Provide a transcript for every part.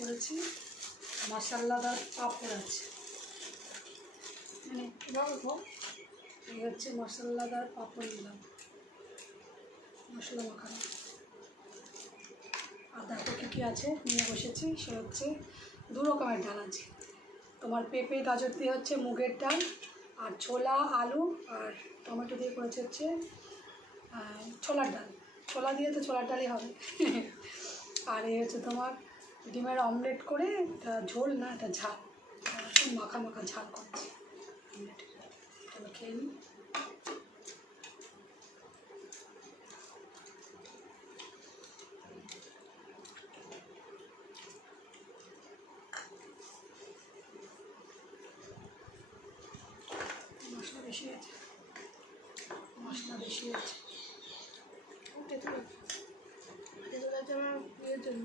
করেছি মশাল্লাদার পাঁপড় আছে মানে এই হচ্ছে মশলাদার পাঁপড় নিলাম মশলা মাখানো আর দেখো কী কী আছে, নিয়ে বসেছি, সে হচ্ছে দু রকমের ডাল আছে। তোমার পেঁপে, গাজর দিয়ে হচ্ছে মুগের ডাল, আর ছোলা, আলু, আর টমেটো দিয়ে করেছে হচ্ছে ছোলার ডাল। ছোলা দিয়ে তো ছোলার ডালই হবে। আর এই হচ্ছে তোমার ডিমের অমলেট করে এটা ঝোল না এটা ঝাল। একটু মাখা মাখা ঝাল করেছি। খেয়ে নিই। মশলা বেশি আছে। মশলা বেশি আছে। আমার ইয়ের জন্য।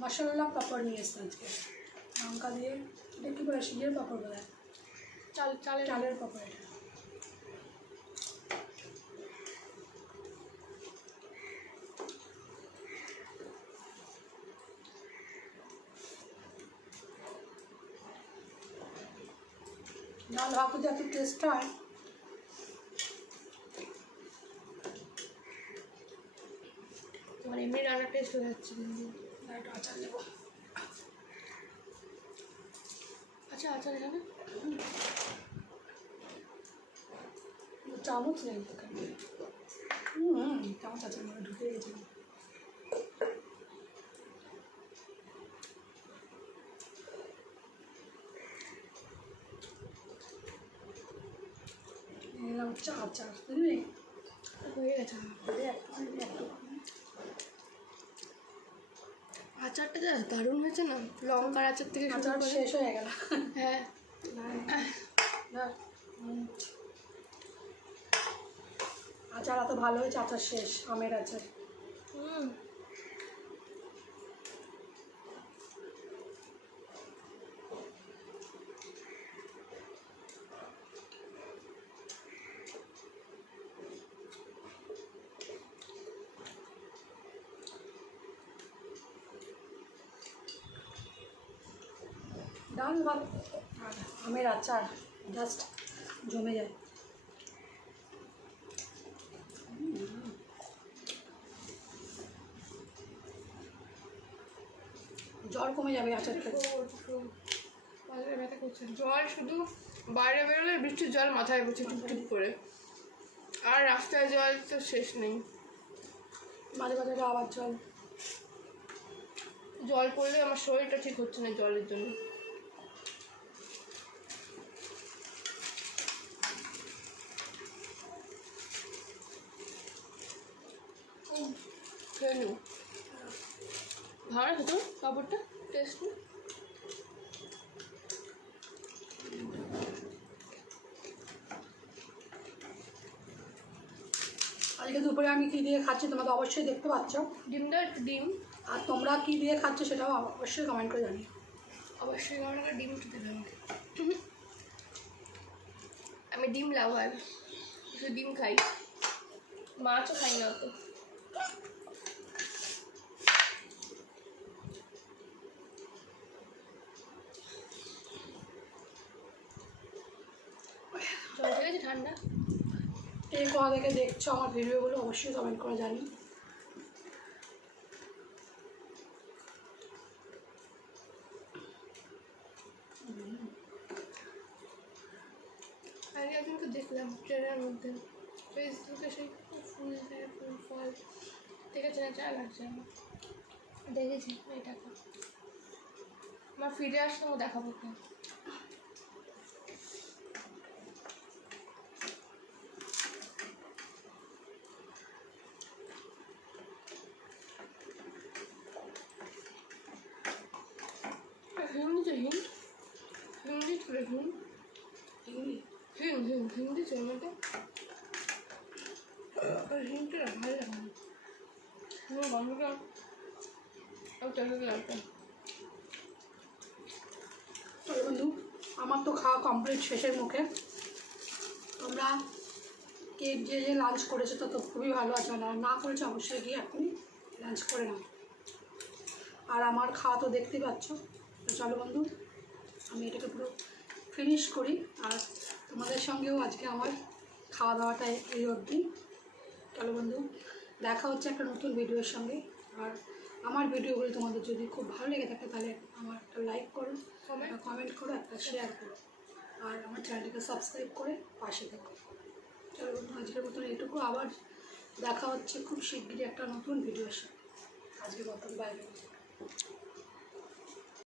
মশলা পাপড় নিয়ে এসছে আজকে। লঙ্কা দিয়ে এটা কী বলে সিজের পাপড় বলে? চাল চালের চালের পাপড় এটা। ডাল ভাতে যত টেস্ট হয় তোমার এমনি রান্নার টেস্ট হয়ে যাচ্ছে একটু আচার নেব আচ্ছা আচ্ছা এখানে? চামচ নেই হুম চামচ আছে মানে ঢুকে গেছে। আচার বুঝলি হয়ে গেছে আমার। এই একটুখানি একটু আচারটা যা দারুণ হয়েছে না? লঙ্কার আচার থেকে আচার শেষ হয়ে গেল। হ্যাঁ। আচার এত ভালো হয়েছে আচার শেষ আমের আচার। হুম। ভাত আমের আচার জাস্ট জমে যায়। জ্বর কমে যাবে আচার খেলে ব্যথা করছে জল শুধু বাইরে বেরোলে বৃষ্টির জল মাথায় পড়ছে টুপ করে। আর রাস্তায় জল তো শেষ নেই। মাঝে মাঝে আবার জল। জল পড়লে আমার শরীরটা ঠিক হচ্ছে না জলের জন্য খেয়ে নেব আছে কাপড়টা টেস্ট আজকে দুপুরে আমি কী দিয়ে খাচ্ছি তোমরা তো অবশ্যই দেখতে পাচ্ছ। ডিম দাও ডিম। আর তোমরা কী দিয়ে খাচ্ছ সেটাও অবশ্যই কমেন্ট করে জানিও। অবশ্যই আমার একটা ডিম দেবে আমাকে আমি ডিম লাভার শুধু ডিম খাই। মাছও খাই না অত জল ঠিক আছে ঠান্ডা এই কোথা থেকে দেখছ আমার ভিডিওগুলো, অবশ্যই কমেন্ট করে জানি। আগে একদিনকে দেখলাম ট্রেনের মধ্যে। ফেসবুকে সেই ফুল দেয়, ফুল ফল। দেখেছে না? যা লাগছে আমার। দেখেছি, এই আমার ফিরে আসলে হিন্দি চলতে হিন্দি ভালো লাগে হুম গন্ধটা লাগবে বন্ধু, আমার তো খাওয়া কমপ্লিট শেষের মুখে। আমরা কে যে যে লাঞ্চ করেছে, তো তো খুবই ভালো আছে। না না করেছে, অবশ্যই গিয়ে আপনি লাঞ্চ করে নাও। আর আমার খাওয়া তো দেখতে পাচ্ছ। চলো বন্ধু, আমি এটাকে পুরো ফিনিশ করি আর তোমাদের সঙ্গেও আজকে আমার খাওয়া দাওয়াটা এই অবধি। চলো বন্ধু দেখা হচ্ছে একটা নতুন ভিডিওর সঙ্গে। আর আমার ভিডিওগুলো তোমাদের যদি খুব ভালো লেগে থাকে তাহলে আমার একটা লাইক করো কমেন্ট করো একটা শেয়ার করো। আর আমার চ্যানেলটাকে সাবস্ক্রাইব করে পাশে থেকো। চলো বন্ধু আজকের মতন এইটুকু। আবার দেখা হচ্ছে খুব শিগগিরই একটা নতুন ভিডিওর সাথে আজকের মতন বাই বাই